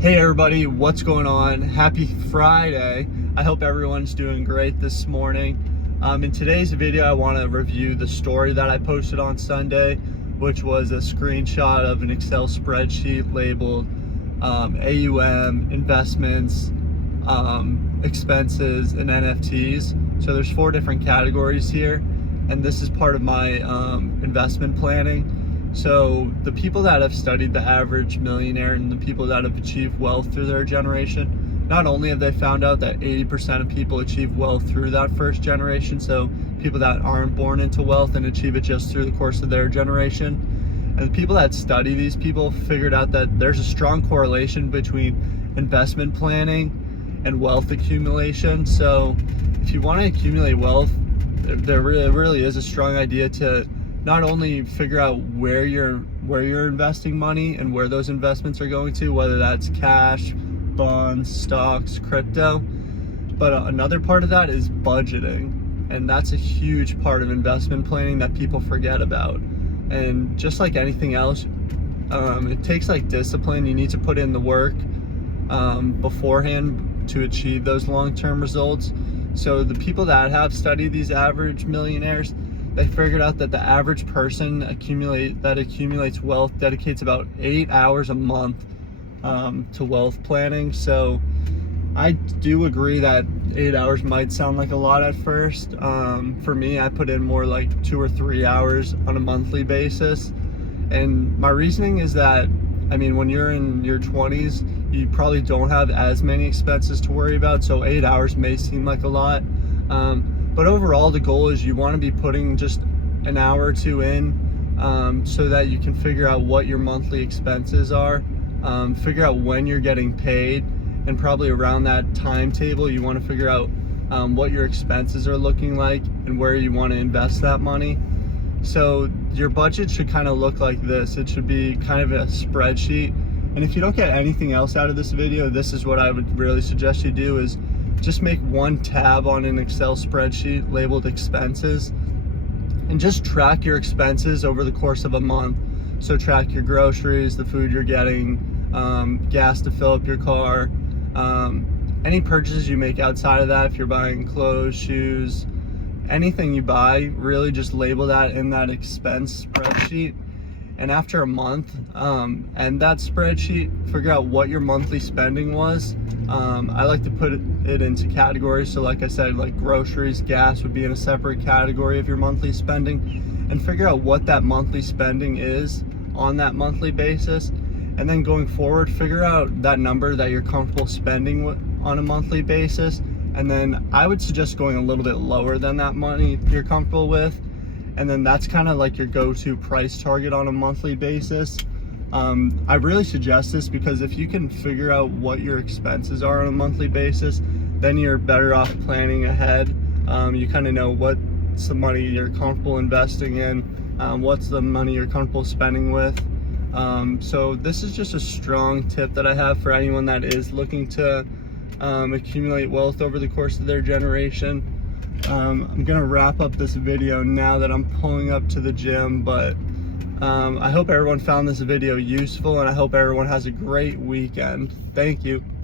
Hey everybody, what's going on? Happy Friday. I hope everyone's doing great this morning. In today's video, I want to review the story that I posted on Sunday, which was a screenshot of an Excel spreadsheet labeled AUM, investments, expenses, and NFTs. So there's 4 different categories here, and this is part of my investment planning. So the people that have studied the average millionaire and the people that have achieved wealth through their generation, not only have they found out that 80% of people achieve wealth through that first generation, so people that aren't born into wealth and achieve it just through the course of their generation, and the people that study these people figured out that there's a strong correlation between investment planning and wealth accumulation. So if you want to accumulate wealth, there really is a strong idea to not only figure out where you're investing money and where those investments are going to, whether that's cash, bonds, stocks, crypto, but another part of that is budgeting, and that's a huge part of investment planning that people forget about. And just like anything else, it takes like discipline. You need to put in the work beforehand to achieve those long-term results. So the people that have studied these average millionaires, they figured out that the average person accumulates wealth dedicates about 8 hours a month to wealth planning. So I do agree that 8 hours might sound like a lot at first. For me, I put in more like 2 or 3 hours on a monthly basis. And my reasoning is that, I mean, when you're in your 20s, you probably don't have as many expenses to worry about. So 8 hours may seem like a lot. But overall, the goal is you want to be putting just an hour or 2 in so that you can figure out what your monthly expenses are, figure out when you're getting paid, and probably around that timetable, you want to figure out what your expenses are looking like and where you want to invest that money. So your budget should kind of look like this. It should be kind of a spreadsheet. And if you don't get anything else out of this video, this is what I would really suggest you do, is just make one tab on an Excel spreadsheet labeled expenses and just track your expenses over the course of a month. So track your groceries, the food you're getting, gas to fill up your car, any purchases you make outside of that. If you're buying clothes, shoes, anything you buy, really just label that in that expense spreadsheet. And after a month, end that spreadsheet, figure out what your monthly spending was. I like to put it into categories. So like I said, like groceries, gas would be in a separate category of your monthly spending, and figure out what that monthly spending is on that monthly basis. And then going forward, figure out that number that you're comfortable spending on a monthly basis. And then I would suggest going a little bit lower than that money you're comfortable with. And then that's kind of like your go-to price target on a monthly basis. I really suggest this because if you can figure out what your expenses are on a monthly basis, then you're better off planning ahead. You kind of know what's the money you're comfortable investing in, what's the money you're comfortable spending with. So this is just a strong tip that I have for anyone that is looking to accumulate wealth over the course of their generation. I'm gonna wrap up this video now that I'm pulling up to the gym, but I hope everyone found this video useful, and I hope everyone has a great weekend. Thank you.